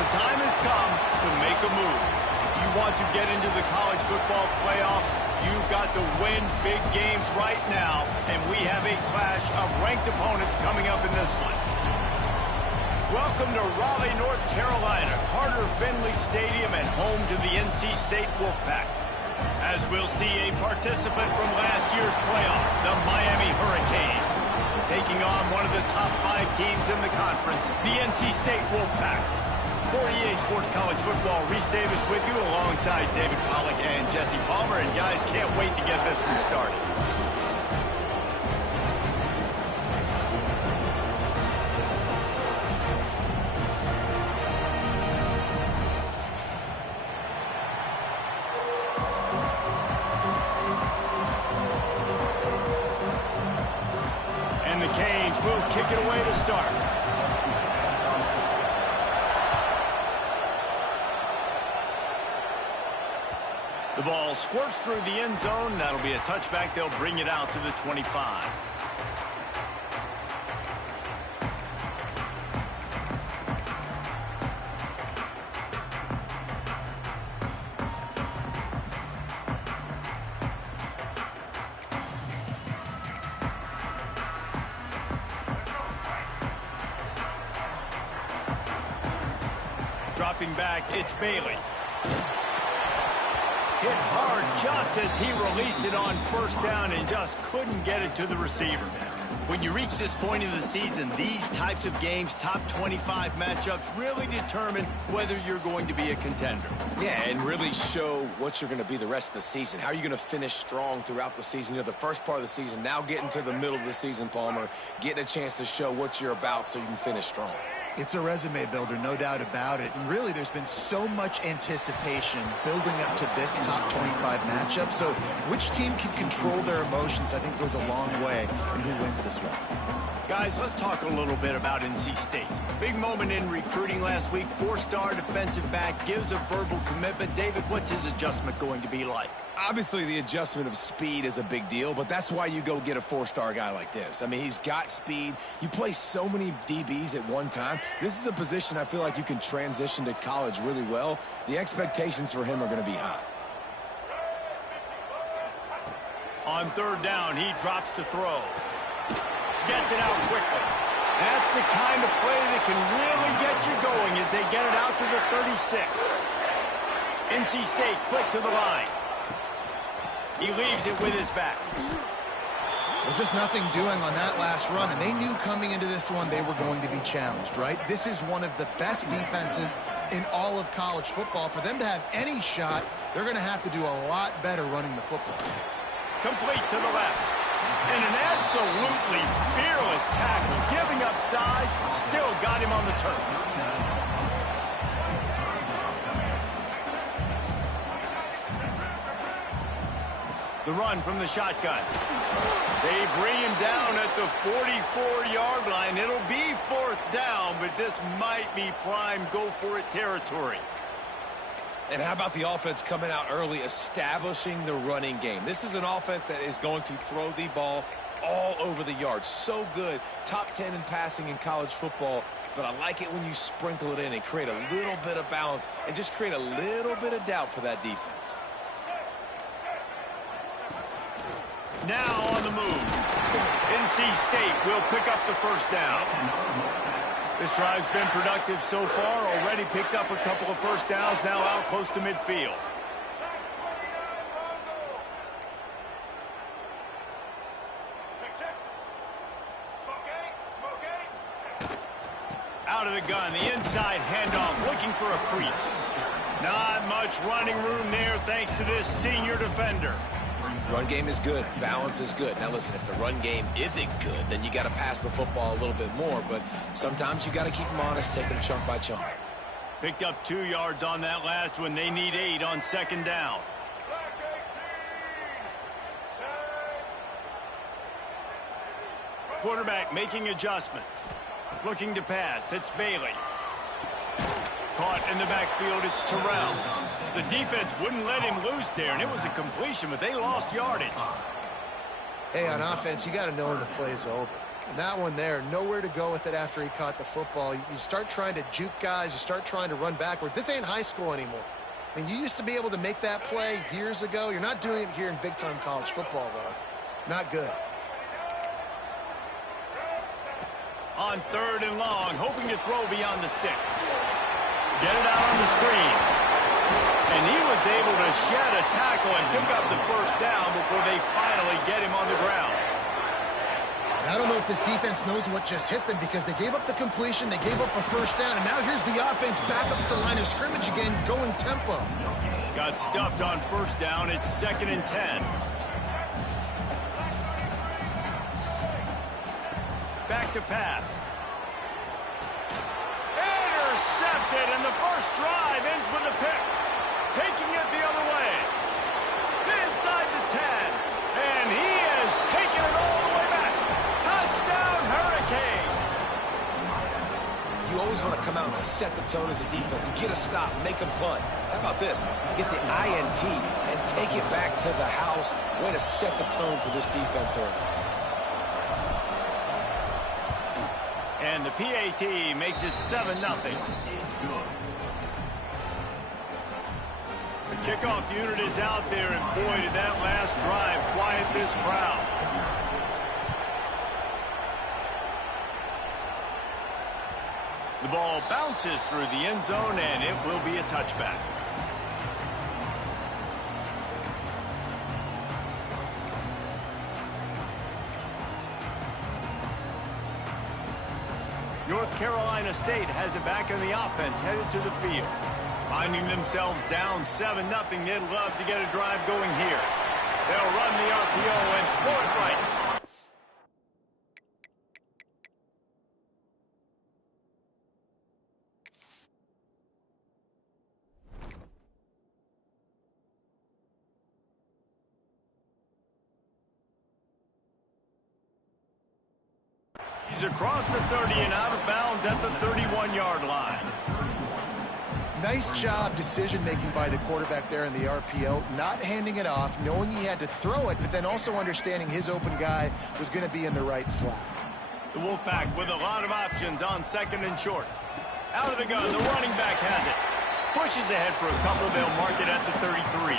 The time has come to make a move. If you want to get into the college football playoff, you've got to win big games right now, and we have a clash of ranked opponents coming up in this one. Welcome to Raleigh, North Carolina, Carter Finley Stadium, and home to the NC State Wolfpack. As we'll see a participant from last year's playoff, the Miami Hurricanes, taking on one of the top 5 teams in the conference, the NC State Wolfpack. For EA Sports College Football, Reese Davis with you alongside David Pollack and Jesse Palmer. And guys, can't wait to get this one started. And the Canes will kick it away to start. The ball squirts through the end zone. That'll be a touchback. They'll bring it out to the 25. Dropping back, it's Bailey. Hit hard just as he released it on first down and just couldn't get it to the receiver. When you reach this point in the season, these types of games, top 25 matchups, really determine whether you're going to be a contender. Yeah, and really show what you're going to be the rest of the season. How are you going to finish strong throughout the season? You know, the first part of the season, now getting to the middle of the season, Palmer, getting a chance to show what you're about so you can finish strong. It's a resume builder, no doubt about it. And really, there's been so much anticipation building up to this top 25 matchup. So which team can control their emotions, I think, goes a long way in who wins this one. Guys, let's talk a little bit about NC State. Big moment in recruiting last week. 4-star defensive back gives a verbal commitment. David, what's his adjustment going to be like? Obviously, the adjustment of speed is a big deal, but that's why you go get a 4-star guy like this. I mean, he's got speed. You play so many DBs at one time. This is a position I feel like you can transition to college really well. The expectations for him are going to be high. On third down, he drops to throw. Gets it out quickly. That's the kind of play that can really get you going as they get it out to the 36. NC State quick to the line. He leaves it with his back. Well, just nothing doing on that last run, and they knew coming into this one they were going to be challenged, right? This is one of the best defenses in all of college football. For them to have any shot, they're going to have to do a lot better running the football. Complete to the left. And an absolutely fearless tackle, giving up size, still got him on the turf. The run from the shotgun. They bring him down at the 44-yard line. It'll be 4th down, but this might be prime go-for-it territory. And how about the offense coming out early, establishing the running game? This is an offense that is going to throw the ball all over the yard. So good. Top 10 in passing in college football. But I like it when you sprinkle it in and create a little bit of balance and just create a little bit of doubt for that defense. Now on the move. NC State will pick up the first down. This drive's been productive so far. Already picked up a couple of first downs, now out close to midfield. Out of the gun, the inside handoff, looking for a crease. Not much running room there thanks to this senior defender. Run game is good. Balance is good. Now, listen, if the run game isn't good, then you got to pass the football a little bit more. But sometimes you got to keep them honest, take them chunk by chunk. Picked up 2 yards on that last one. They need 8 on second down. Quarterback making adjustments. Looking to pass. It's Bailey. Caught in the backfield. It's Terrell. The defense wouldn't let him loose there, and it was a completion, but they lost yardage. Hey, on offense, you got to know when the play is over. That one there, nowhere to go with it after he caught the football. You start trying to juke guys. You start trying to run backward. This ain't high school anymore. I mean, you used to be able to make that play years ago. You're not doing it here in big-time college football, though. Not good. On 3rd and long, hoping to throw beyond the sticks. Get it out on the screen. And he was able to shed a tackle and pick up the first down before they finally get him on the ground. I don't know if this defense knows what just hit them because they gave up the completion, they gave up a first down, and now here's the offense back up at the line of scrimmage again, going tempo. Got stuffed on first down. It's 2nd and 10. Back to pass. Intercepted, and the first drive ends with a pick. Taking it the other way. Inside the 10. And he has taken it all the way back. Touchdown, Hurricane. You always want to come out and set the tone as a defense. Get a stop, make them punt. How about this? Get the INT and take it back to the house. Way to set the tone for this defense here. And the PAT makes it 7-0. The kickoff unit is out there, and boy, did that last drive quiet this crowd. The ball bounces through the end zone, and it will be a touchback. North Carolina State has it back in the offense, headed to the field. Finding themselves down 7-0, they'd love to get a drive going here. They'll run the RPO and throw it right. He's across the 30 and out of bounds at the 31-yard line. Nice job decision-making by the quarterback there in the RPO, not handing it off, knowing he had to throw it, but then also understanding his open guy was going to be in the right flat. The Wolfpack with a lot of options on 2nd and short. Out of the gun, the running back has it. Pushes ahead for a couple, they'll mark it at the 33.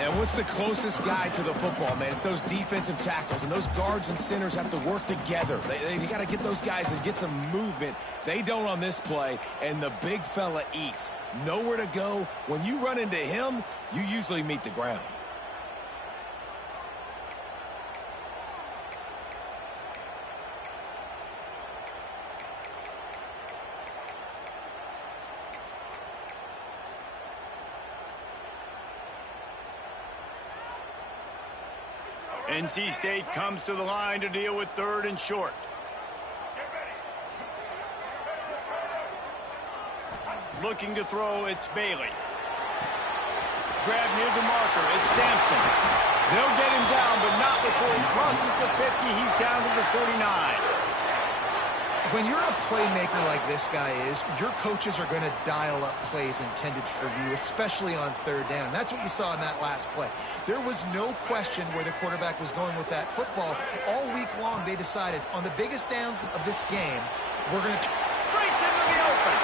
And what's the closest guy to the football, man? It's those defensive tackles, and those guards and centers have to work together. They got to get those guys and get some movement. They don't on this play, and the big fella eats. Nowhere to go. When you run into him, you usually meet the ground. NC State comes to the line to deal with 3rd and short. Looking to throw, it's Bailey. Grab near the marker, it's Sampson. They'll get him down, but not before he crosses the 50. He's down to the 49. When you're a playmaker like this guy is, your coaches are going to dial up plays intended for you, especially on 3rd down. That's what you saw in that last play. There was no question where the quarterback was going with that football. All week long, they decided on the biggest downs of this game, we're going to... Breaks into the open.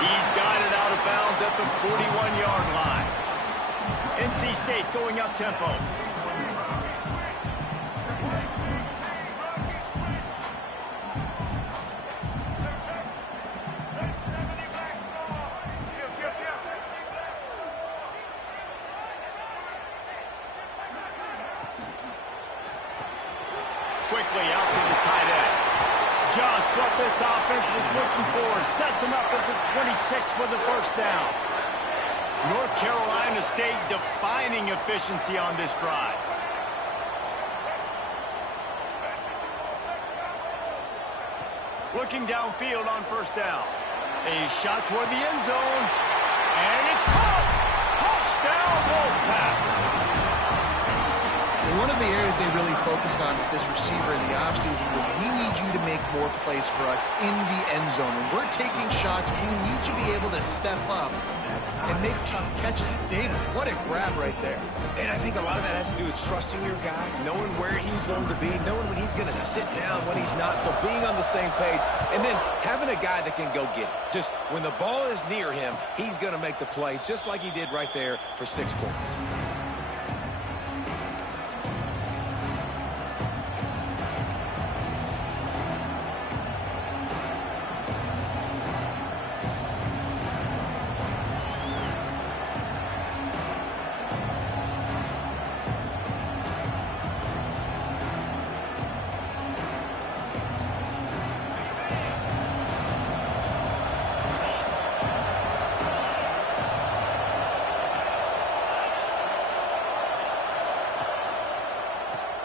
He's got it out of bounds at the 41-yard line. NC State going up tempo. Quickly out to the tight end. Just what this offense was looking for. Sets him up at the 26 with a first down. North Carolina State defining efficiency on this drive. Looking downfield on first down. A shot toward the end zone. And it's caught. Touchdown, Wolfpack. one of the areas they really focused on with this receiver in the offseason was we need you to make more plays for us in the end zone. When we're taking shots, we need you to be able to step up and make tough catches. David, what a grab right there. And I think a lot of that has to do with trusting your guy, knowing where he's going to be, knowing when he's going to sit down, when he's not. So being on the same page, and then having a guy that can go get it. Just when the ball is near him, he's going to make the play, just like he did right there for 6 points.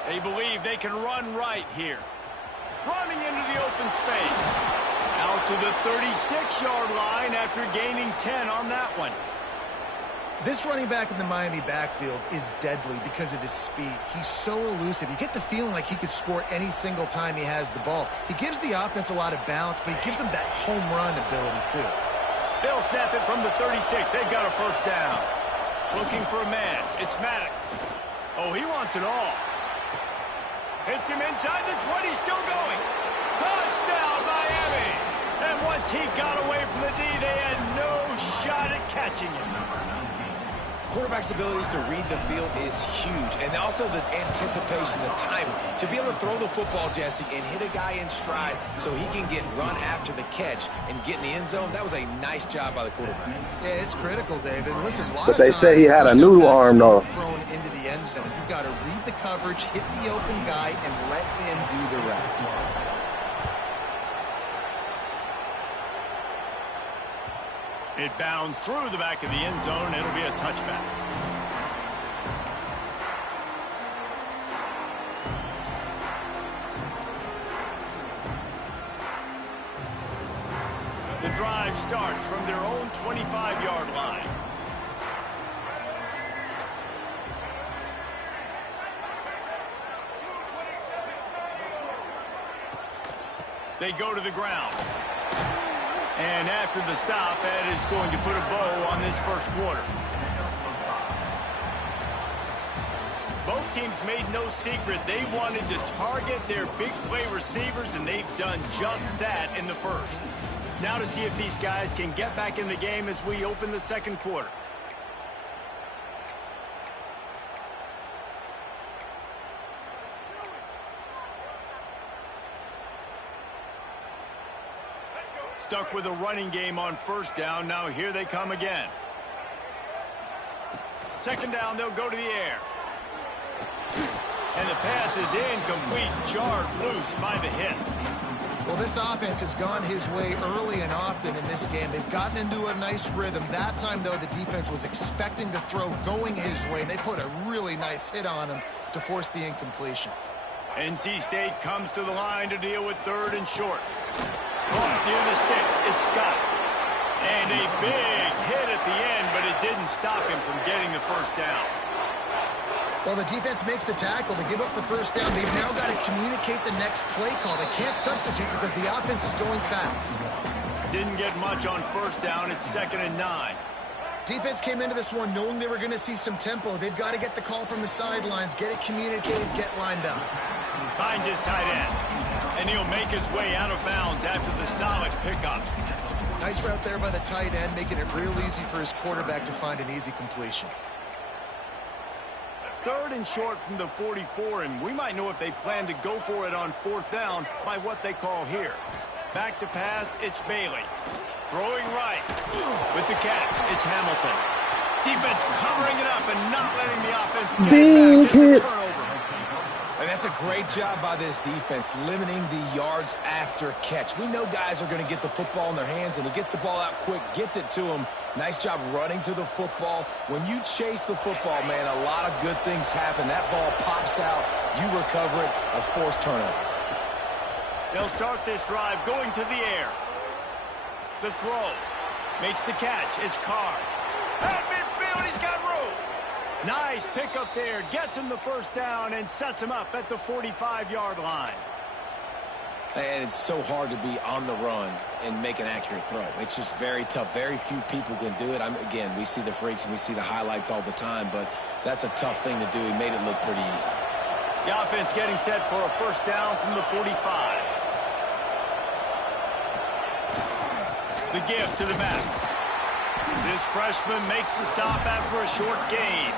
They believe they can run right here. Running into the open space. Out to the 36-yard line after gaining 10 on that one. This running back in the Miami backfield is deadly because of his speed. He's so elusive. You get the feeling like he could score any single time he has the ball. He gives the offense a lot of balance, but he gives them that home run ability too. They'll snap it from the 36. They've got a first down. Looking for a man. It's Maddox. Oh, he wants it all. Hits him inside the 20, still going. Touchdown, Miami. And once he got away from the D, they had no shot at catching him. Quarterback's abilities to read the field is huge, and also the anticipation, the timing. To be able to throw the football, Jesse, and hit a guy in stride so he can get run after the catch and get in the end zone, that was a nice job by the quarterback. Yeah, it's critical, David. Listen, But they say he had a noodle arm, though. Thrown into the end zone. You've got to read the coverage, hit the open guy, and let him do the rest. It bounds through the back of the end zone. It'll be a touchback. The drive starts from their own 25-yard line. They go to the ground. And after the stop, that is going to put a bow on this first quarter. Both teams made no secret they wanted to target their big play receivers, and they've done just that in the first. Now to see if these guys can get back in the game as we open the second quarter. Stuck with a running game on first down. Now here they come again. Second down, they'll go to the air. And the pass is incomplete. Jarred loose by the hit. Well, this offense has gone his way early and often in this game. They've gotten into a nice rhythm. That time, though, the defense was expecting the throw going his way, and they put a really nice hit on him to force the incompletion. NC State comes to the line to deal with third and short. Caught near the sticks. It's Scott. And a big hit at the end, but it didn't stop him from getting the first down. Well, the defense makes the tackle. They give up the first down. They've now got to communicate the next play call. They can't substitute because the offense is going fast. Didn't get much on first down. It's 2nd and 9. Defense came into this one knowing they were going to see some tempo. They've got to get the call from the sidelines, get it communicated, get lined up. Finds his tight end. And he'll make his way out of bounds after the solid pickup. Nice route there by the tight end, making it real easy for his quarterback to find an easy completion. Third and short from the 44, and we might know if they plan to go for it on fourth down by what they call here. Back to pass, it's Bailey. Throwing right. With the catch, it's Hamilton. Defense covering it up and not letting the offense get it back. It's a turnover. And that's a great job by this defense, limiting the yards after catch. We know guys are going to get the football in their hands, and he gets the ball out quick, gets it to him. Nice job running to the football. When you chase the football, man, a lot of good things happen. That ball pops out, you recover it, a forced turnover. They'll start this drive going to the air. The throw. Makes the catch. It's Carr. At midfield, he's got room. Nice pickup there. Gets him the first down and sets him up at the 45-yard line. And it's so hard to be on the run and make an accurate throw. It's just very tough. Very few people can do it. Again, we see the freaks and we see the highlights all the time, but that's a tough thing to do. He made it look pretty easy. The offense getting set for a first down from the 45. The give to the back. This freshman makes the stop after a short gain.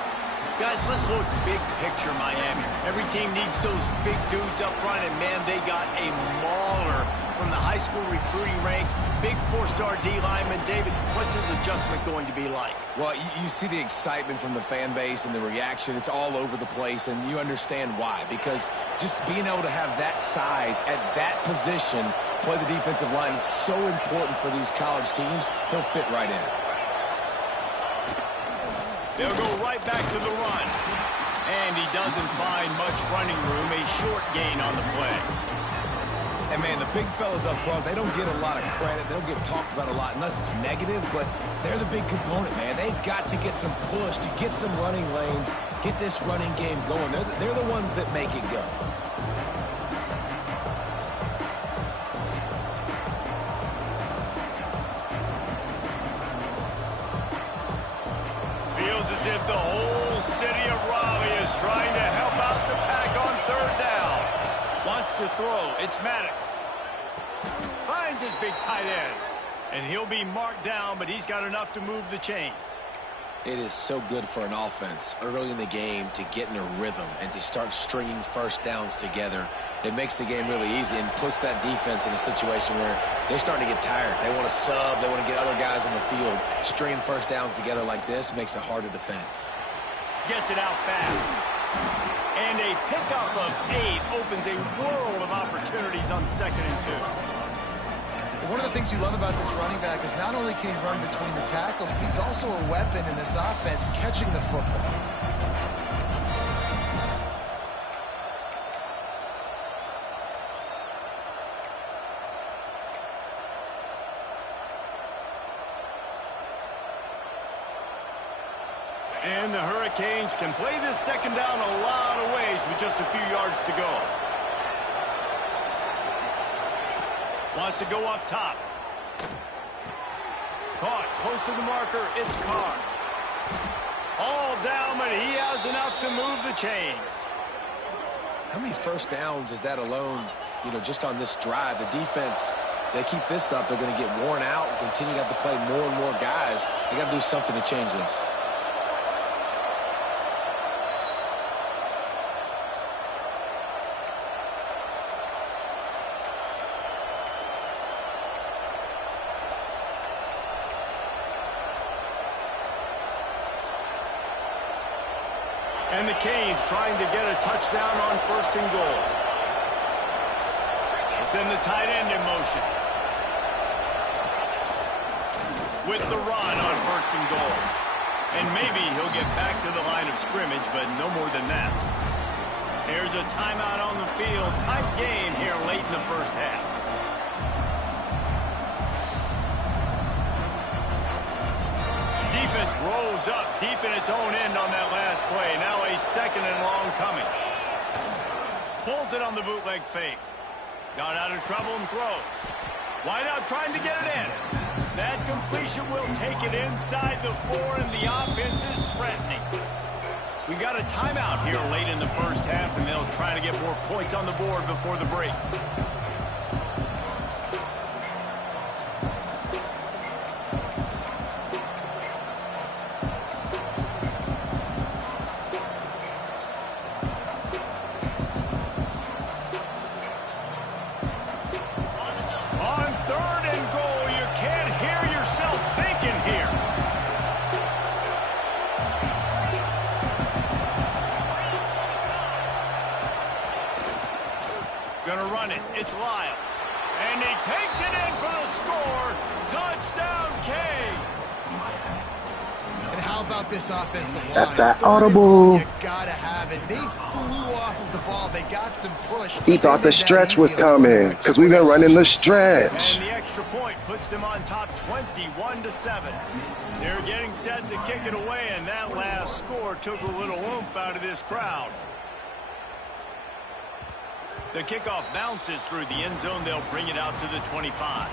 Guys, let's look big picture Miami. Every team needs those big dudes up front, and, man, they got a mauler from the high school recruiting ranks. Big four-star D lineman. David, what's his adjustment going to be like? Well, you see the excitement from the fan base and the reaction. It's all over the place, and you understand why. Because just being able to have that size at that position, play the defensive line, is so important for these college teams. He'll fit right in. They'll go right back to the run. And he doesn't find much running room. A short gain on the play. And, man, the big fellas up front, they don't get a lot of credit. They don't get talked about a lot unless it's negative, but they're the big component, man. They've got to get some push, to get some running lanes, get this running game going. They're the ones that make it go. Feels as if the whole city of Raleigh is trying to help out the pack on third down. Wants to throw. It's Maddox. Finds his big tight end. And he'll be marked down, but he's got enough to move the chains. It is so good for an offense early in the game to get in a rhythm and to start stringing first downs together. It makes the game really easy and puts that defense in a situation where they're starting to get tired. They want to sub. They want to get other guys on the field. Stringing first downs together like this makes it hard to defend. Gets it out fast. And a pickup of 8 opens a world of opportunities on 2nd and 2. One of the things you love about this running back is not only can he run between the tackles, but he's also a weapon in this offense catching the football. And the Hurricanes can play this second down a lot of ways with just a few yards to go. Wants to go up top. Caught close to the marker. It's Carr. All down, but he has enough to move the chains. How many first downs is that alone, just on this drive? The defense, they keep this up, they're going to get worn out and continue to have to play more and more guys. They got to do something to change this. And the Canes trying to get a touchdown on 1st and goal. They send the tight end in motion. With the run on 1st and goal. And maybe he'll get back to the line of scrimmage, but no more than that. There's a timeout on the field. Tight game here late in the first half. Defense rolls up deep in its own end on that last play. Now a 2nd and long coming. Pulls it on the bootleg fake. Got out of trouble and throws. Wide out trying to get it in. That completion will take it inside the 4, and the offense is threatening. We've got a timeout here late in the first half, and they'll try to get more points on the board before the break. Gonna run it. It's about this offensive line? That's that Third and goal, audible. you gotta have it. They flew off of the ball. They got some push. He thought the They made that stretch was easy on the coming quarterback. because we've been running the stretch. And the extra point puts them on top 21-7. They're getting set to kick it away, and that last score took a little oomph out of this crowd. The kickoff bounces through the end zone. They'll bring it out to the 25.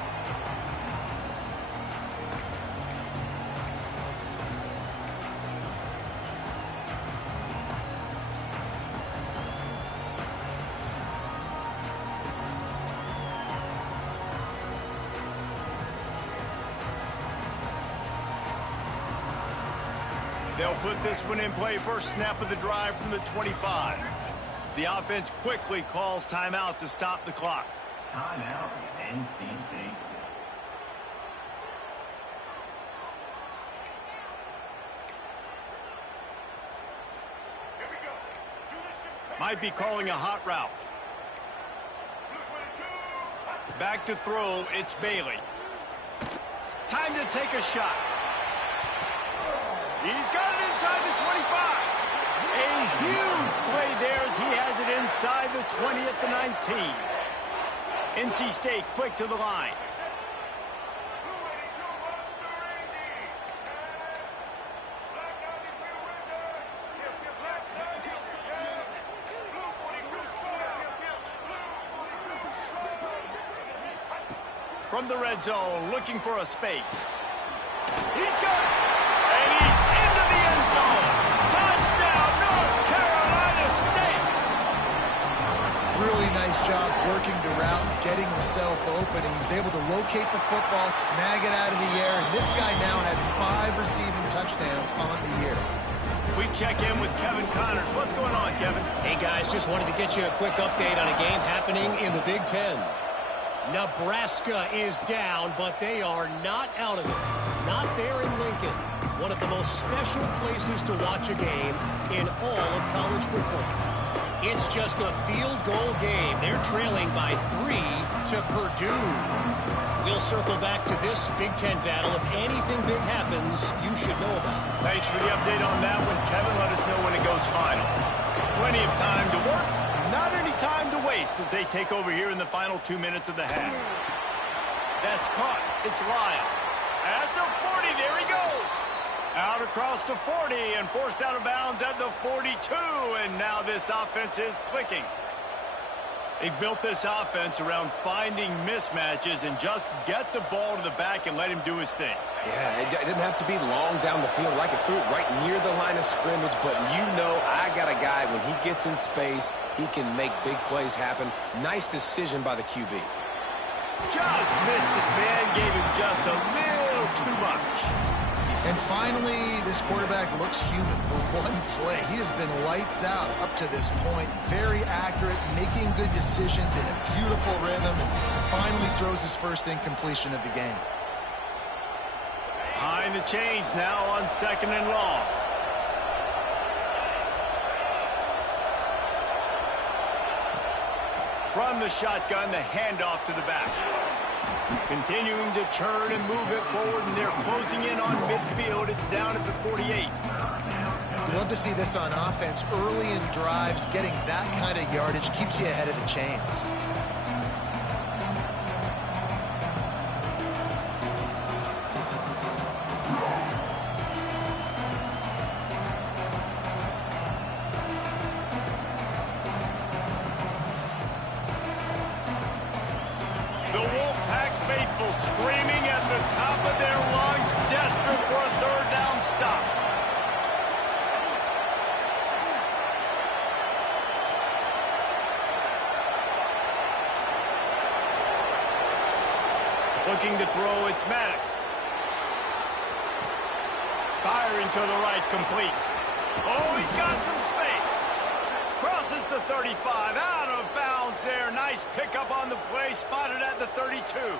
They'll put this one in play. First snap of the drive from the 25. The offense quickly calls timeout to stop the clock. Timeout, NC State. Might be calling a hot route. Back to throw, it's Bailey. Time to take a shot. He's got it inside the 25. A huge play there as he has it inside the 20 at the 19. NC State quick to the line. From the red zone, looking for a space. He's got it. And he's into the end zone. Touchdown, North Carolina State. Really nice job working the route and getting himself open. He was able to locate the football, snag it out of the air, and this guy now has 5 receiving touchdowns on the year. We check in with Kevin Connors. What's going on, Kevin? Hey, guys, just wanted to get you a quick update on a game happening in the Big Ten. Nebraska is down, but they are not out of it. Not there in Lincoln. One of the most special places to watch a game in all of college football. It's just a field goal game. They're trailing by 3 to Purdue. We'll circle back to this Big Ten battle. If anything big happens, you should know about it. Thanks for the update on that one, Kevin. Let us know when it goes final. Plenty of time to work. Not any time to waste as they take over here in the final 2 minutes of the half. That's caught. It's Lyle. At the 40, there he goes. Out across the 40 and forced out of bounds at the 42. And now this offense is clicking. They've built this offense around finding mismatches and just get the ball to the back and let him do his thing. Yeah, it didn't have to be long down the field. Like it threw it right near the line of scrimmage, but you know I got a guy, when he gets in space, he can make big plays happen. Nice decision by the QB. Just missed his man, gave him just a little too much. And finally, this quarterback looks human for one play. He has been lights out up to this point. Very accurate, making good decisions in a beautiful rhythm, and finally throws his first incompletion of the game. Behind the chains now on 2nd and long. From the shotgun, the handoff to the back. Continuing to turn and move it forward, and they're closing in on midfield. It's down at the 48. You love to see this on offense. Early in drives, getting that kind of yardage keeps you ahead of the chains. Screaming at the top of their lungs, desperate for a 3rd down stop. Looking to throw, it's Maddox. Firing to the right, complete. Oh, he's got some space. Crosses the 35, out of bounds there. Nice pickup on the play, spotted at the 32.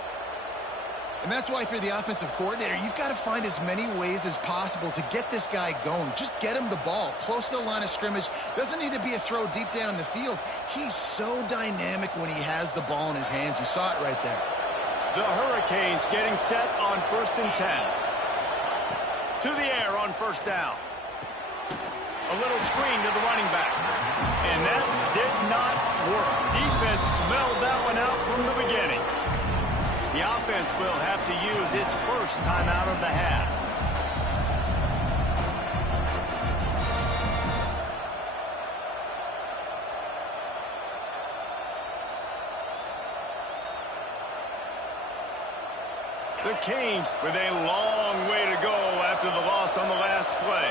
And that's why, if you're the offensive coordinator, you've got to find as many ways as possible to get this guy going. Just get him the ball close to the line of scrimmage. Doesn't need to be a throw deep down the field. He's so dynamic when he has the ball in his hands. You saw it right there. The Hurricanes getting set on 1st and 10. To the air on first down. A little screen to the running back. And that did not work. Defense smelled that one out from the beginning. The offense will have to use its first timeout of the half. The Canes with a long way to go after the loss on the last play.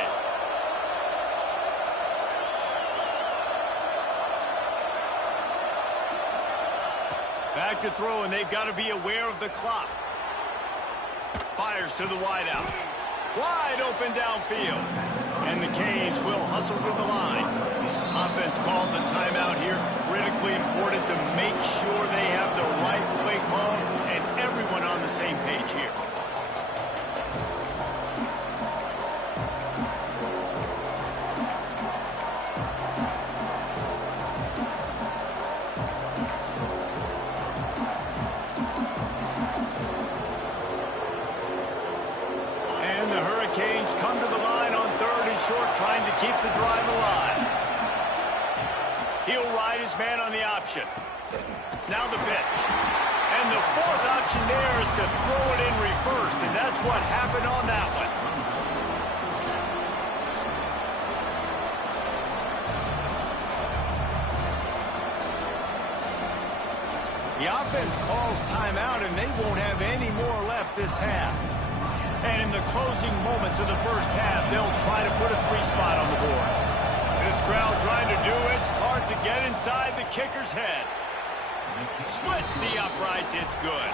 Back to throw, and they've got to be aware of the clock. Fires to the wideout. Wide open downfield. And the Canes will hustle to the line. Offense calls a timeout here. Critically important to make sure they have the right play call and everyone on the same page here. Come to the line on 3rd and short, trying to keep the drive alive. He'll ride his man on the option. Now the pitch. And the 4th option there is to throw it in reverse, and that's what happened on that one. The offense calls timeout, and they won't have any more left this half. And in the closing moments of the first half, they'll try to put a 3-spot on the board. This crowd trying to do its part to get inside the kicker's head. Splits the uprights, it's good.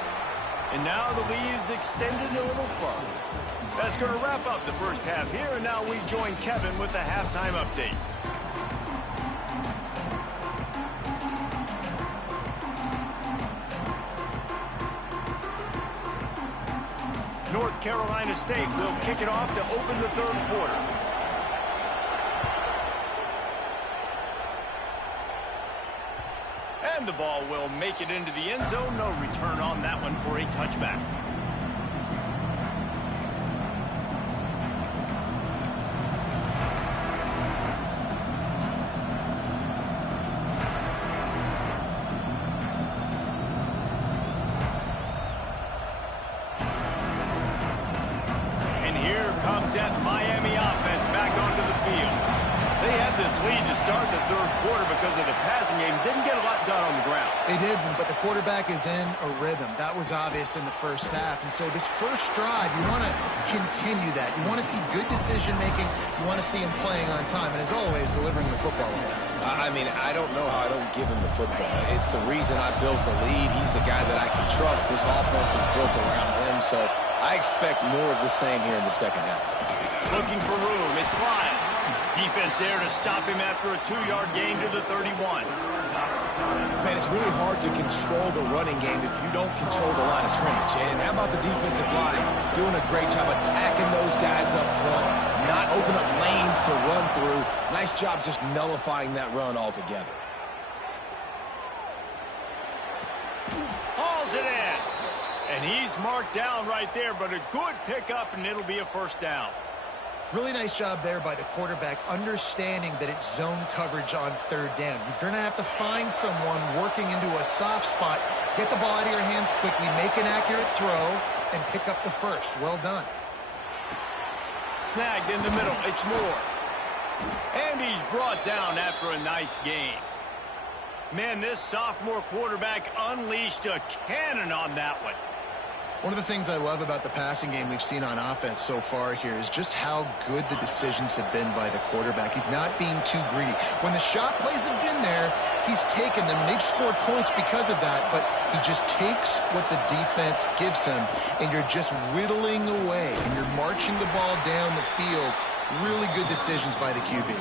And now the lead is extended a little further. That's going to wrap up the first half here, and now we join Kevin with the halftime update. North Carolina State will kick it off to open the 3rd quarter. And the ball will make it into the end zone. No return on that one for a touchback. That Miami offense back onto the field. They had this lead to start the 3rd quarter because of the passing game. Didn't get a lot done on the ground. They did, but the quarterback is in a rhythm. That was obvious in the first half. And so this first drive, you want to continue that. You want to see good decision-making. You want to see him playing on time. And as always, delivering the football on that. I mean, I don't know how I don't give him the football. It's the reason I built the lead. He's the guy that I can trust. This offense is built around him, so I expect more of the same here in the second half. Looking for room. It's Lyle. Defense there to stop him after a 2-yard gain to the 31. Man, it's really hard to control the running game if you don't control the line of scrimmage. And how about the defensive line doing a great job attacking those guys up front, not open up lanes to run through. Nice job just nullifying that run altogether. Hauls it in. And he's marked down right there, but a good pickup, and it'll be a first down. Really nice job there by the quarterback, understanding that it's zone coverage on 3rd down. You're going to have to find someone working into a soft spot, get the ball out of your hands quickly, make an accurate throw, and pick up the first. Well done. Snagged in the middle. It's Moore. And he's brought down after a nice gain. Man, this sophomore quarterback unleashed a cannon on that one. One of the things I love about the passing game we've seen on offense so far here is just how good the decisions have been by the quarterback. He's not being too greedy. When the shot plays have been there, he's taken them. They've scored points because of that, but he just takes what the defense gives him, and you're just whittling away, and you're marching the ball down the field. Really good decisions by the QB.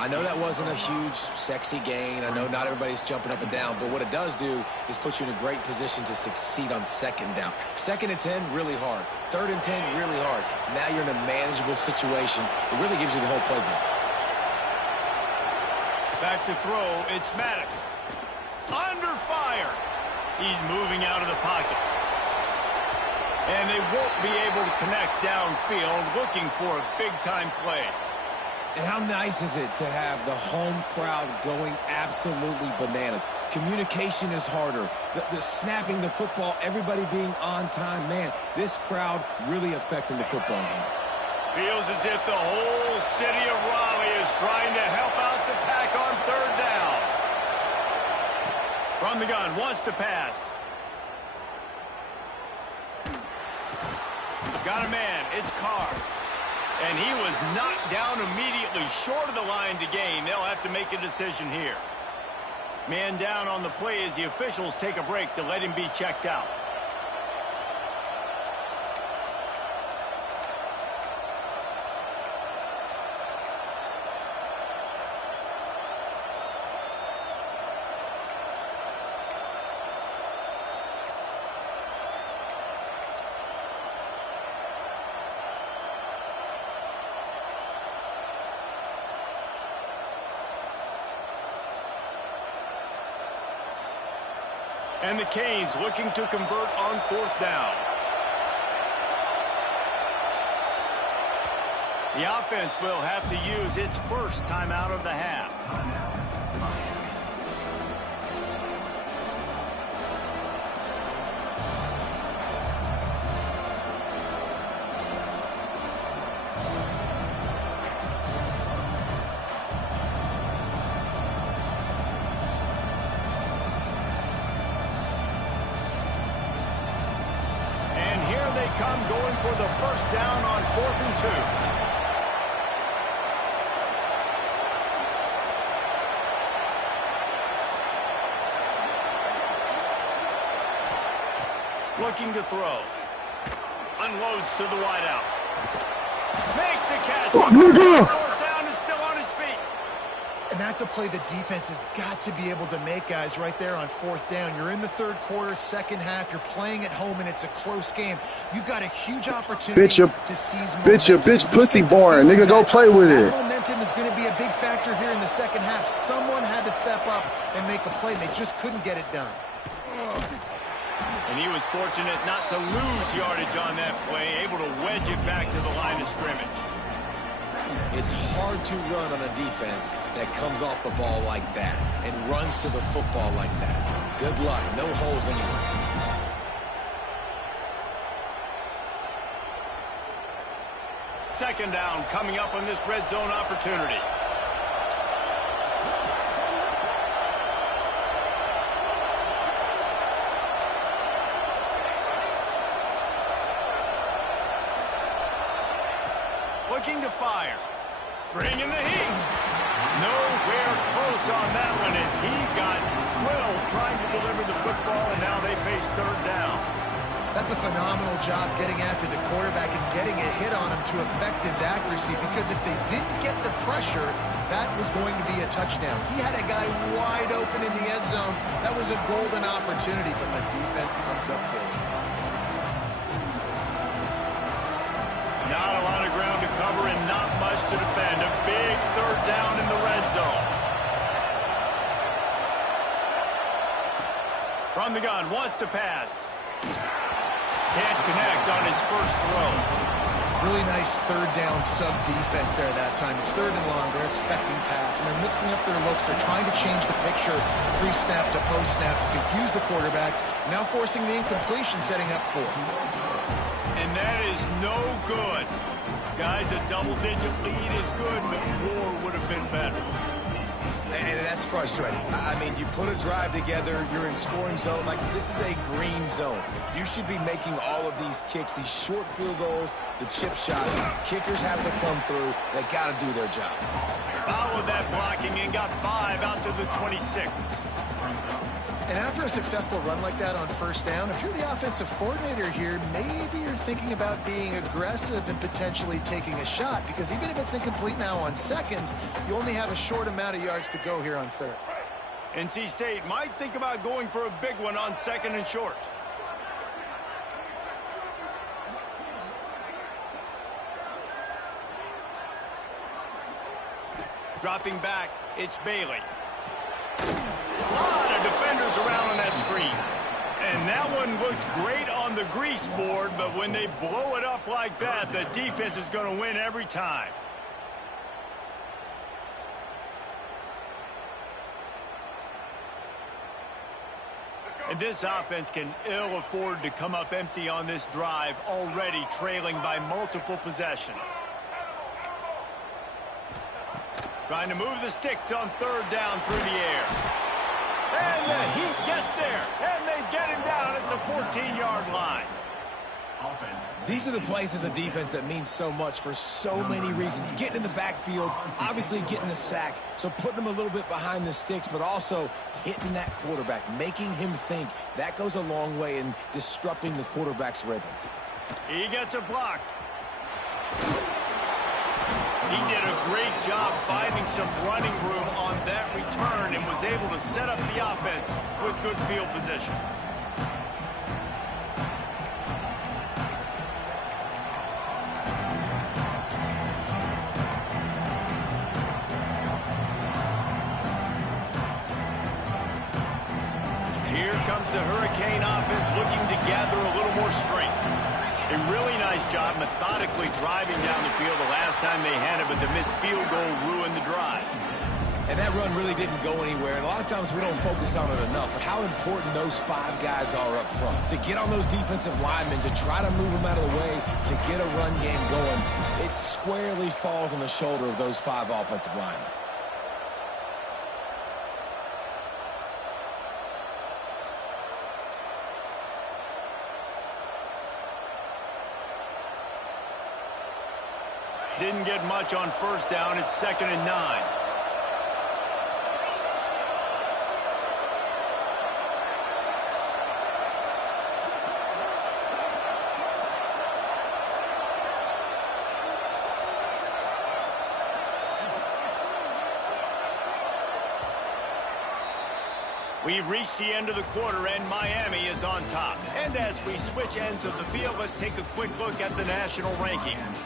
I know that wasn't a huge, sexy gain. I know not everybody's jumping up and down, but what it does do is put you in a great position to succeed on 2nd down. 2nd and 10, really hard. 3rd and 10, really hard. Now you're in a manageable situation. It really gives you the whole playbook. Back to throw, it's Maddox. Under fire. He's moving out of the pocket. And they won't be able to connect downfield, looking for a big-time play. And how nice is it to have the home crowd going absolutely bananas? Communication is harder. The snapping the football, everybody being on time. Man, this crowd really affecting the football game. Feels as if the whole city of Raleigh is trying to help out the Pack on third down. From the gun, wants to pass. Got a man, it's Carr. And he was knocked down immediately short of the line to gain. They'll have to make a decision here. Man down on the play as the officials take a break to let him be checked out. And the Canes looking to convert on fourth down. The offense will have to use its first timeout of the half. Come going for the first down on 4th and 2. Looking to throw. Unloads to the wideout. Makes a catch. Fourth down is still on his feet. And that's a play the defense has got to be able to make, guys, right there on fourth down. You're in the third quarter, second half. You're playing at home, and it's a close game. You've got a huge opportunity to seize momentum. Bitch pussy born. Nigga, go play with it. Momentum is going to be a big factor here in the second half. Someone had to step up and make a play. They just couldn't get it done. And he was fortunate not to lose yardage on that play, able to wedge it back to the line of scrimmage. It's hard to run on a defense that comes off the ball like that and runs to the football like that. Good luck. No holes anywhere. Second down coming up on this red zone opportunity. Looking to fire. Bringing the heat. Nowhere close on that one as he got drilled trying to deliver the football, and now they face third down. That's a phenomenal job getting after the quarterback and getting a hit on him to affect his accuracy, because if they didn't get the pressure, that was going to be a touchdown. He had a guy wide open in the end zone. That was a golden opportunity, but the defense comes up big. Not a lot of ground to cover and not much to defend. A big third down in the red zone. From the gun, wants to pass. Can't connect on his first throw. Really nice third down sub-defense there that time. It's third and long. They're expecting pass, and they're mixing up their looks. They're trying to change the picture pre-snap to post-snap to confuse the quarterback, now forcing the incompletion, setting up fourth. And that is no good. Guys, a double-digit lead is good, but more would have been better. And that's frustrating. I mean, you put a drive together, you're in scoring zone. Like, this is a green zone. You should be making all of these kicks, these short field goals, the chip shots. Kickers have to come through. They got to do their job. Followed that blocking and got 5 out to the 26. And after a successful run like that on first down, if you're the offensive coordinator here, maybe you're thinking about being aggressive and potentially taking a shot, because even if it's incomplete now on second, you only have a short amount of yards to go here on third. NC State might think about going for a big one on second and short. Dropping back, it's Bailey. A lot of defenders around on that screen. And that one looked great on on the grease board, but when they blow it up like that, the defense is going to win every time. And this offense can ill afford to come up empty on this drive, already trailing by multiple possessions. Trying to move the sticks on third down through the air. And the Heat gets there, and they get him down at the 14-yard line. These are the plays as a defense that mean so much for so many reasons. Getting in the backfield, obviously getting the sack, so putting them a little bit behind the sticks, but also hitting that quarterback, making him think. That goes a long way in disrupting the quarterback's rhythm. He gets a block. He did a great job finding some running room on that return and was able to set up the offense with good field position. Here comes the Hurricane offense looking to gather a little more strength. A really nice job methodically driving down the field the last time they had it, but the missed field goal ruined the drive. And that run really didn't go anywhere. And a lot of times we don't focus on it enough, but how important those 5 guys are up front. To get on those defensive linemen, to try to move them out of the way, to get a run game going, it squarely falls on the shoulder of those 5 offensive linemen. Didn't get much on first down. It's 2nd and 9. We've reached the end of the quarter, and Miami is on top. And as we switch ends of the field, let's take a quick look at the national rankings.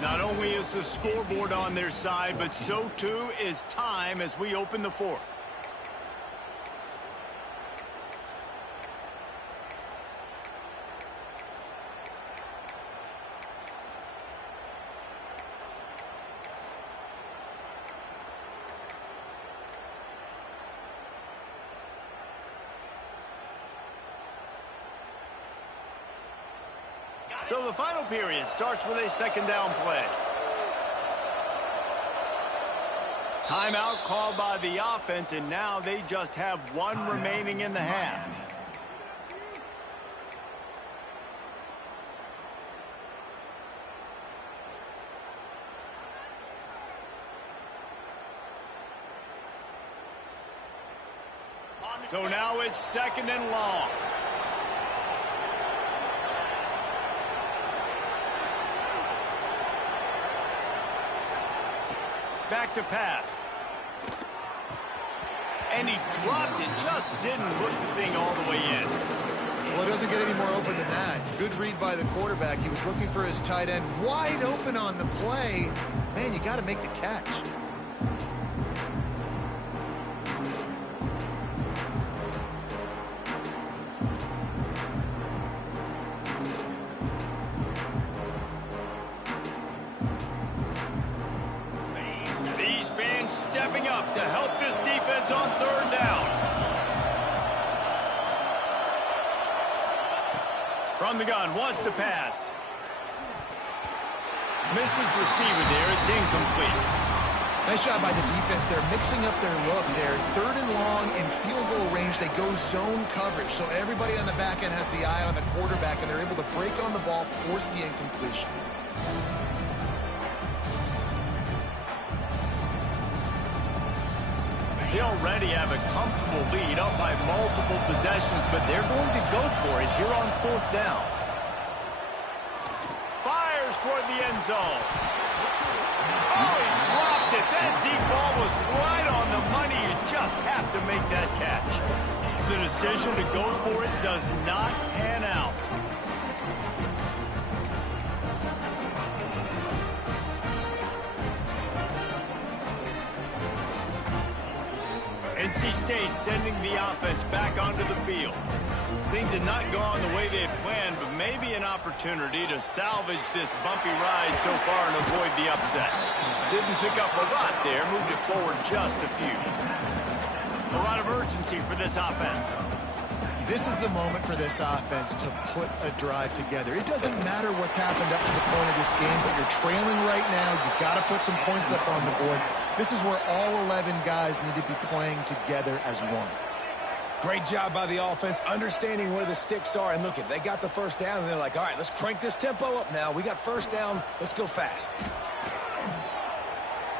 Not only is the scoreboard on their side, but so too is time as we open the 4th. So the final period starts with a 2nd down play. Timeout called by the offense, and now they just have 1 remaining in the half. So now it's 2nd and long. Back to pass. And he dropped it, just didn't hook the thing all the way in. Well, it doesn't get any more open than that. Good read by the quarterback. He was looking for his tight end wide open on the play. Man, you got to make the catch. Stepping up to help this defense on 3rd down. From the gun, wants to pass. Missed his receiver there. It's incomplete. Nice job by the defense. They're mixing up their look there. 3rd and long in field goal range. They go zone coverage. So everybody on the back end has the eye on the quarterback, and they're able to break on the ball, force the incompletion. They already have a comfortable lead, up by multiple possessions, but they're going to go for it here on 4th down. Fires toward the end zone. Oh, he dropped it. That deep ball was right on the money. You just have to make that catch. The decision to go for it does not pan out. NC State sending the offense back onto the field. Things did not go on the way they had planned, but maybe an opportunity to salvage this bumpy ride so far and avoid the upset. Didn't pick up a lot there, moved it forward just a few. A lot of urgency for this offense. This is the moment for this offense to put a drive together. It doesn't matter what's happened up to the point of this game, but you're trailing right now. You've got to put some points up on the board. This is where all 11 guys need to be playing together as one. Great job by the offense, understanding where the sticks are. And look, they got the first down, and they're like, all right, let's crank this tempo up now. We got first down. Let's go fast.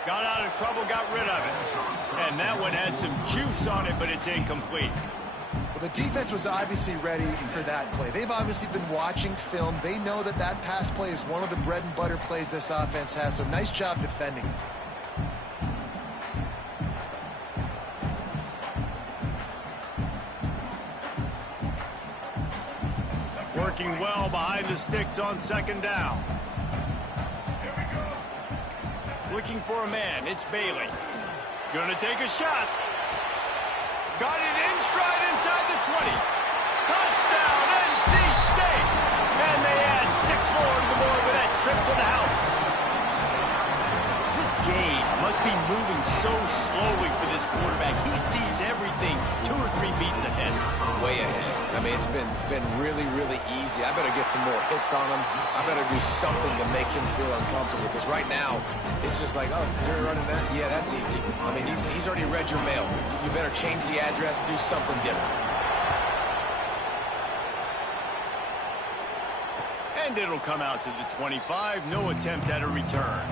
Got out of trouble, got rid of it. And that one had some juice on it, but it's incomplete. Well, the defense was obviously ready for that play. They've obviously been watching film. They know that that pass play is one of the bread and butter plays this offense has, so nice job defending it. Working well behind the sticks on second down. Looking for a man, it's Bailey. Gonna take a shot. Got it in stride inside the 20. Touchdown, NC State! And they add 6 more to the board with that trip to the house. This game must be moving so slowly for this quarterback. He sees everything 2 or 3 beats ahead. Way ahead. I mean, it's been really, really easy. I better get some more hits on him. I better do something to make him feel uncomfortable, because right now, it's just like, oh, you're running that? Yeah, that's easy. I mean, he's already read your mail. You better change the address, do something different. And it'll come out to the 25. No attempt at a return.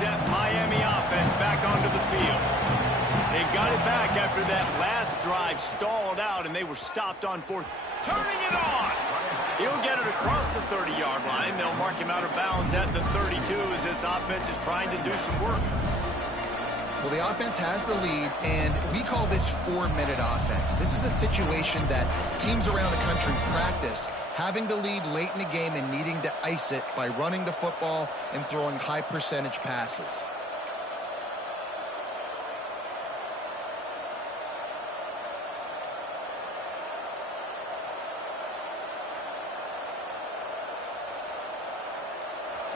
That Miami offense back onto the field. They've got it back after that last drive stalled out, and they were stopped on 4th. Turning it on! He'll get it across the 30-yard line. They'll mark him out of bounds at the 32 as this offense is trying to do some work. Well, the offense has the lead, and we call this 4-minute offense. This is a situation that teams around the country practice, having the lead late in the game and needing to ice it by running the football and throwing high-percentage passes.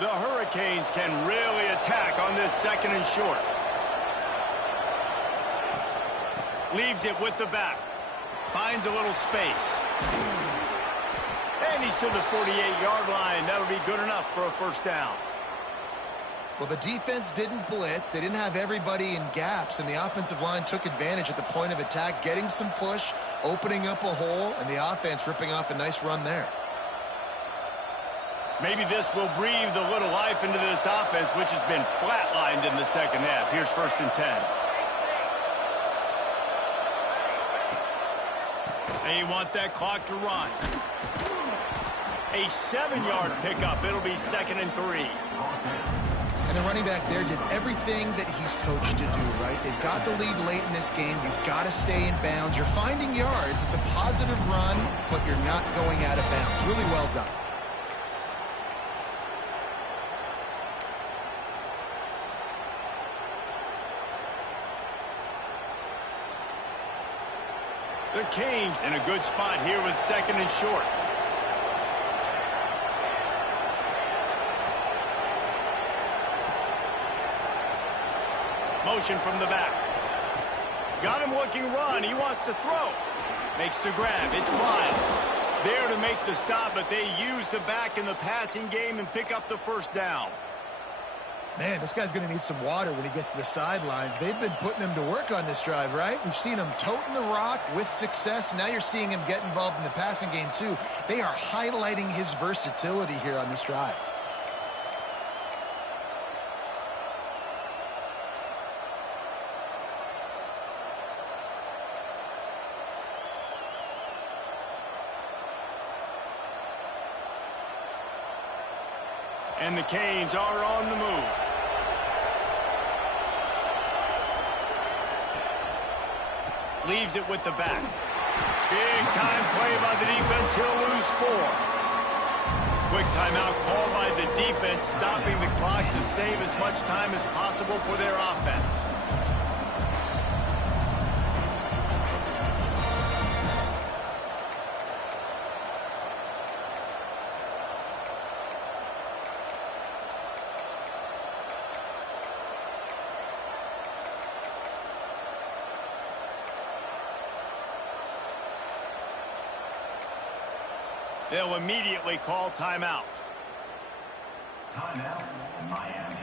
The Hurricanes can really attack on this 2nd and short. Leaves it with the back. Finds a little space. And he's to the 48-yard line. That'll be good enough for a first down. Well, the defense didn't blitz. They didn't have everybody in gaps, and the offensive line took advantage at the point of attack, getting some push, opening up a hole, and the offense ripping off a nice run there. Maybe this will breathe a little life into this offense, which has been flatlined in the second half. Here's 1st and 10. They want that clock to run. A 7-yard pickup. It'll be 2nd and 3. And the running back there did everything that he's coached to do, right? They've got the lead late in this game. You've got to stay in bounds. You're finding yards. It's a positive run, but you're not going out of bounds. Really well done. The Canes in a good spot here with 2nd and short. motion from the back. Got him looking run. He wants to throw. Makes the grab. It's Lyle. There to make the stop, but they use the back in the passing game and pick up the first down. Man, this guy's going to need some water when he gets to the sidelines. They've been putting him to work on this drive, right? We've seen him toting the rock with success. Now you're seeing him get involved in the passing game, too. They are highlighting his versatility here on this drive. And the Canes are on the move. Leaves it with the back. Big time play by the defense. He'll lose 4. Quick timeout called by the defense, stopping the clock to save as much time as possible for their offense. They'll immediately call timeout. Timeout, Miami.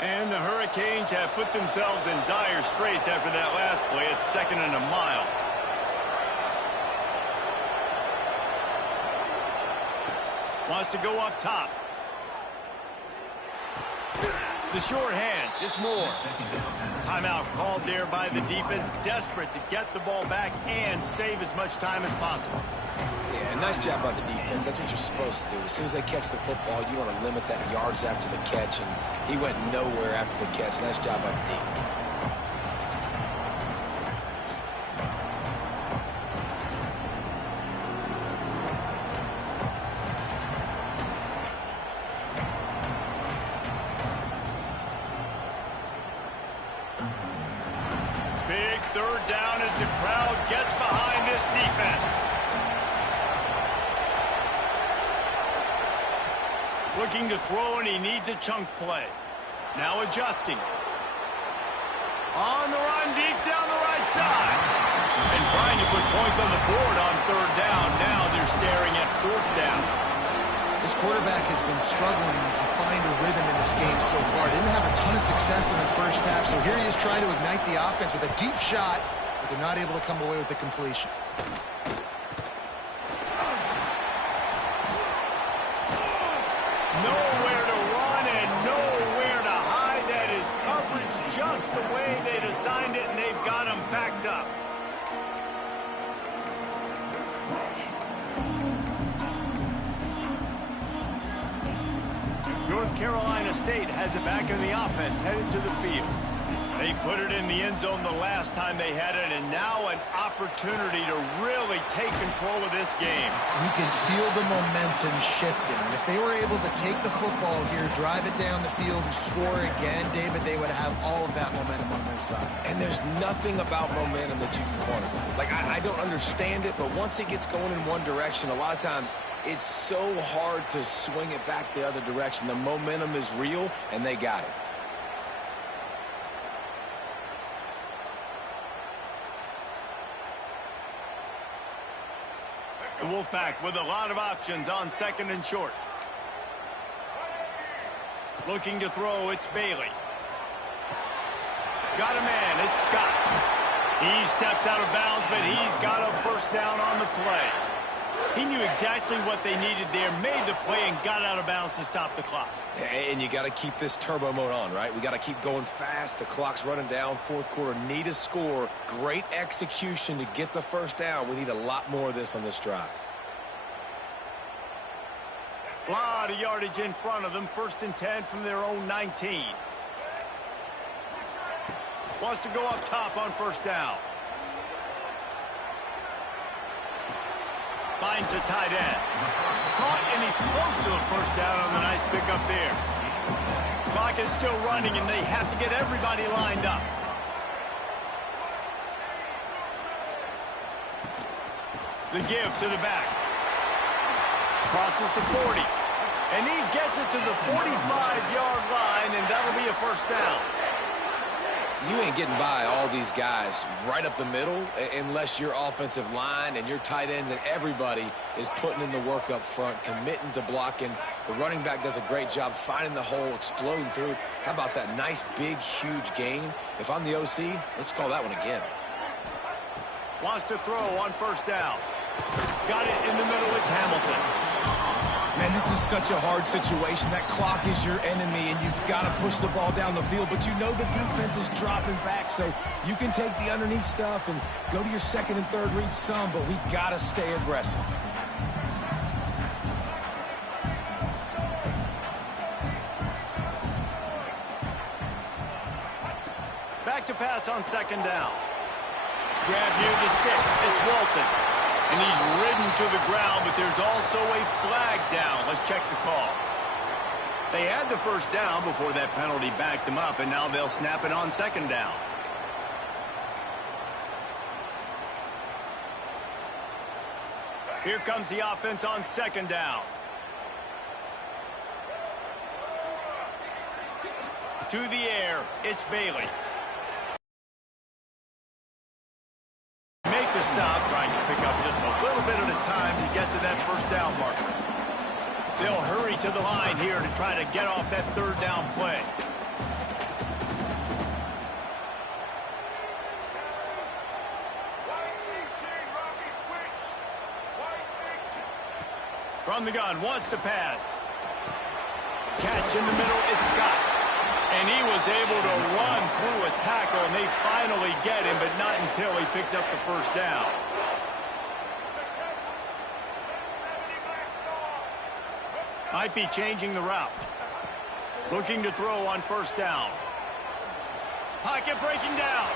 And the Hurricanes have put themselves in dire straits after that last play. It's 2nd and a mile. Wants to go up top. The short hands. It's Moore. Timeout called there by the defense. Desperate to get the ball back and save as much time as possible. Yeah, nice job by the defense. That's what you're supposed to do. As soon as they catch the football, you want to limit that yards after the catch, and he went nowhere after the catch. Nice job by the D. Big 3rd down as the crowd gets behind this defense. Looking to throw, and he needs a chunk play. Now adjusting. On the run, deep down the right side. And trying to put points on the board on 3rd down. Now they're staring at 4th down. This quarterback has been struggling to find a rhythm in this game so far. Didn't have a ton of success in the first half, so here he is trying to ignite the offense with a deep shot, but they're not able to come away with the completion. Nowhere to run and nowhere to hide. That is coverage just the way they designed it, and they've got them backed up. North Carolina State has it back in the offense, headed to the field. They put it in the end zone the last time they had it, and now an opportunity to really take control of this game. You can feel the momentum shifting. If they were able to take the football here, drive it down the field, and score again, David, they would have all of that momentum on their side. And there's nothing about momentum that you can quantify. Like, I don't understand it, but once it gets going in one direction, a lot of times it's so hard to swing it back the other direction. The momentum is real, and they got it. The Wolfpack with a lot of options on 2nd and short. Looking to throw, it's Bailey. Got a man, it's Scott. He steps out of bounds, but he's got a 1st down on the play. He knew exactly what they needed there, made the play, and got out of bounds to stop the clock. And you got to keep this turbo mode on, right? We got to keep going fast. The clock's running down. 4th quarter, need a score. Great execution to get the 1st down. We need a lot more of this on this drive. A lot of yardage in front of them. 1st and 10 from their own 19. Wants to go up top on first down. Finds the tight end. Caught, and he's close to a first down on the nice pickup there. Clock is still running, and they have to get everybody lined up. The give to the back. Crosses the 40. And he gets it to the 45-yard line, and that'll be a first down. You ain't getting by all these guys right up the middle unless your offensive line and your tight ends and everybody is putting in the work up front, committing to blocking. The running back does a great job finding the hole, exploding through. How about that nice, big, huge gain? If I'm the OC, let's call that one again. Wants to throw on first down. Got it in the middle. It's Hamilton. Man, this is such a hard situation. That clock is your enemy, and you've got to push the ball down the field. But you know the defense is dropping back, so you can take the underneath stuff and go to your second and third read some, but we've got to stay aggressive. Back to pass on second down. Grab near the sticks. It's Walton. And he's ridden to the ground, but there's also a flag down. Let's check the call. They had the first down before that penalty backed them up, and now they'll snap it on second down. Here comes the offense on second down. To the air, it's Bailey. Make the stop, trying to pick up just a little bit at a time to get to that first down marker. They'll hurry to the line here to try to get off that third down play. From the gun, wants to pass. Catch in the middle, it's Scott. And he was able to run through a tackle, and they finally get him, but not until he picks up the first down. Might be changing the route. Looking to throw on first down. Pocket breaking down.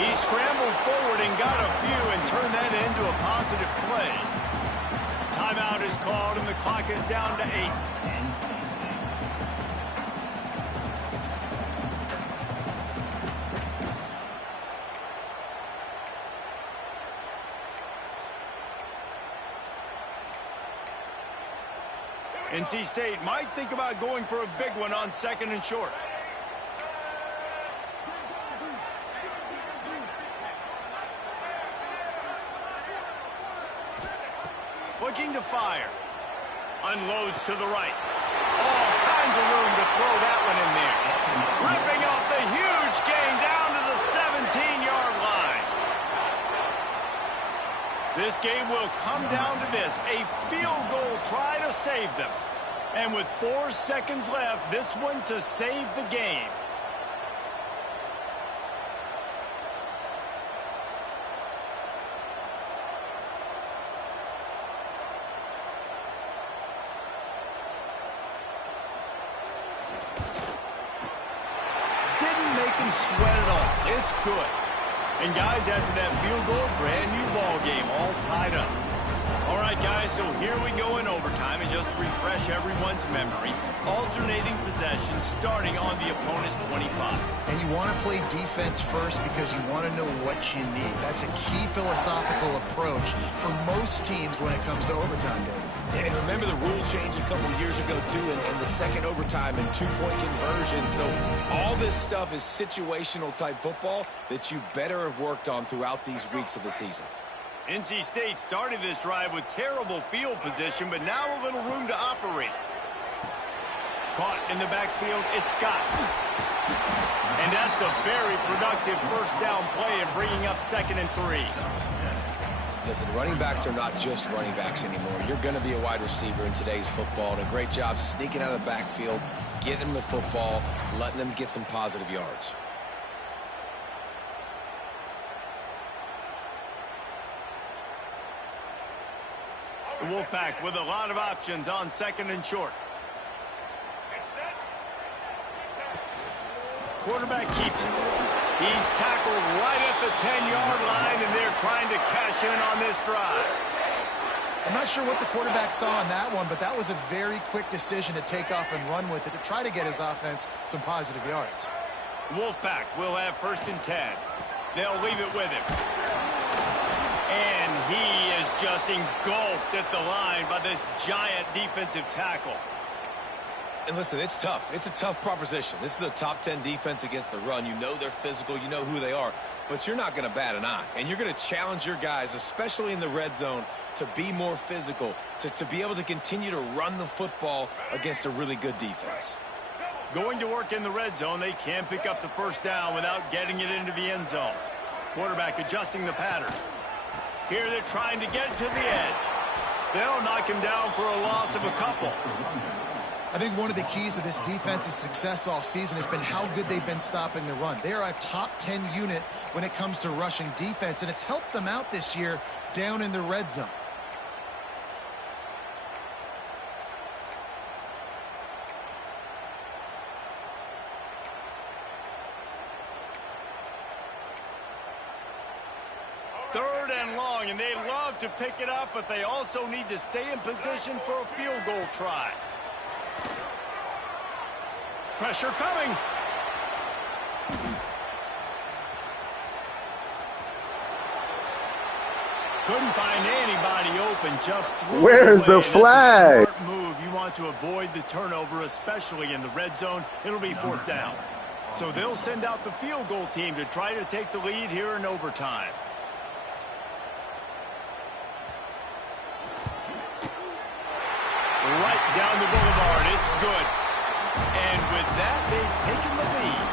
He scrambled forward and got a few and turned that into a positive play. Timeout is called, and the clock is down to 8. NC State might think about going for a big one on second and short. Looking to fire. Unloads to the right. All kinds of room to throw that one in there. Ripping off the huge gain down to the 17-yard line. This game will come down to this. A field goal try to save them. And with 4 seconds left, this one to save the game. Didn't make him sweat at all. It's good. And guys, after that field goal, brand new ball game, all tied up. All right, guys, so here we go in overtime, and just to refresh everyone's memory, alternating possession starting on the opponent's 25. And you want to play defense first because you want to know what you need. That's a key philosophical approach for most teams when it comes to overtime, David. Yeah, and remember the rule change a couple of years ago, too, and the second overtime and two-point conversion. So all this stuff is situational-type football that you better have worked on throughout these weeks of the season. NC State started this drive with terrible field position, but now a little room to operate. Caught in the backfield, it's Scott. And that's a very productive first down play and bringing up 2nd and 3. Listen, running backs are not just running backs anymore. You're going to be a wide receiver in today's football, and a great job sneaking out of the backfield, getting them the football, letting them get some positive yards. The Wolfpack with a lot of options on 2nd and short. Quarterback keeps it. He's tackled right at the 10-yard line, and they're trying to cash in on this drive. I'm not sure what the quarterback saw on that one, but that was a very quick decision to take off and run with it to try to get his offense some positive yards. Wolfpack will have 1st and 10. They'll leave it with him. And he is just engulfed at the line by this giant defensive tackle. And listen, it's tough. It's a tough proposition. This is a top 10 defense against the run. You know they're physical. You know who they are. But you're not going to bat an eye. And you're going to challenge your guys, especially in the red zone, to be more physical, to be able to continue to run the football against a really good defense. Going to work in the red zone, they can pick up the 1st down without getting it into the end zone. Quarterback adjusting the pattern. Here they're trying to get to the edge. They'll knock him down for a loss of a couple. I think one of the keys to this defense's success all season has been how good they've been stopping the run. They are a top 10 unit when it comes to rushing defense, and it's helped them out this year down in the red zone. Third and long, and they love to pick it up, but they also need to stay in position for a field goal try. Pressure coming. Couldn't find anybody open, just threw it Where's away. the flag? That's a smart move. You want to avoid the turnover, especially in the red zone. It'll be 4th down. So they'll send out the field goal team to try to take the lead here in overtime. Right down the boulevard. It's good. And with that, they've taken the lead.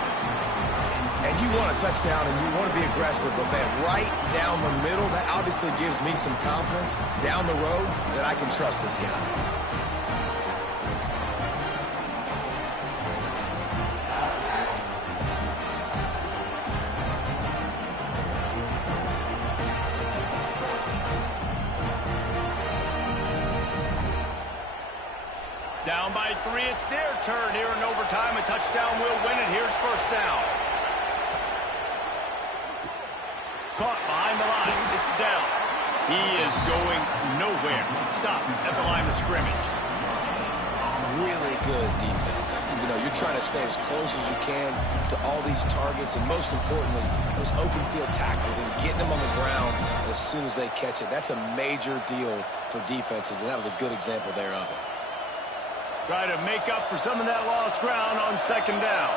And you want a touchdown and you want to be aggressive, but man, right down the middle, that obviously gives me some confidence down the road that I can trust this guy. Down by 3, it's their turn here in overtime. A touchdown will win it. Here's 1st down. Caught behind the line. It's down. He is going nowhere. Stop at the line of scrimmage. Really good defense. You know, you're trying to stay as close as you can to all these targets, and most importantly, those open field tackles and getting them on the ground as soon as they catch it. That's a major deal for defenses, and that was a good example there of it. Try to make up for some of that lost ground on 2nd down.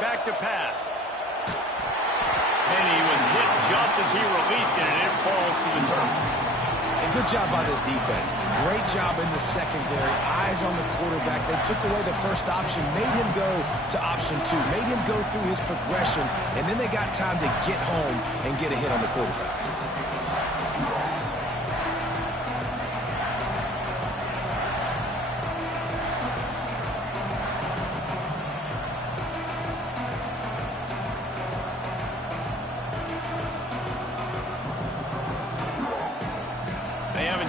Back to pass. And he was hit just as he released it, and it falls to the turf. And good job by this defense. Great job in the secondary. Eyes on the quarterback. They took away the first option, made him go to option 2, made him go through his progression, and then they got time to get home and get a hit on the quarterback.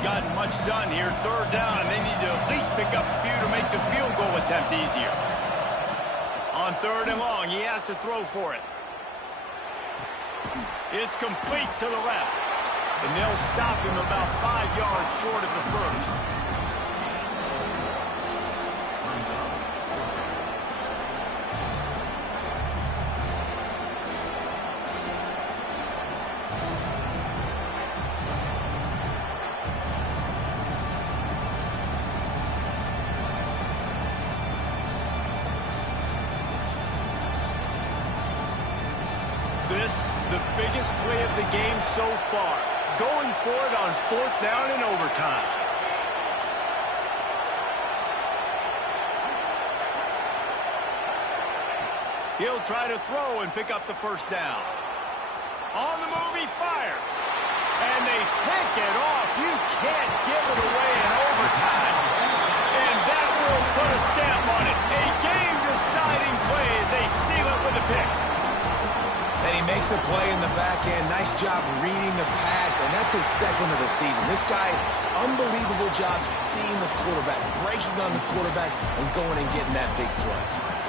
Gotten much done here. 3rd down, and they need to at least pick up a few to make the field goal attempt easier. On 3rd and long, he has to throw for it. It's complete to the left, and they'll stop him about 5 yards short of the 1st. The biggest play of the game so far. Going for it on 4th down in overtime. He'll try to throw and pick up the 1st down. On the move, he fires. And they pick it off. You can't give it away in overtime. And that will put a stamp on it. A game-deciding play as they seal it with a pick. And he makes Makes a play in the back end. Nice job reading the pass, and that's his second of the season. This guy, unbelievable job seeing the quarterback, breaking on the quarterback, and going and getting that big play.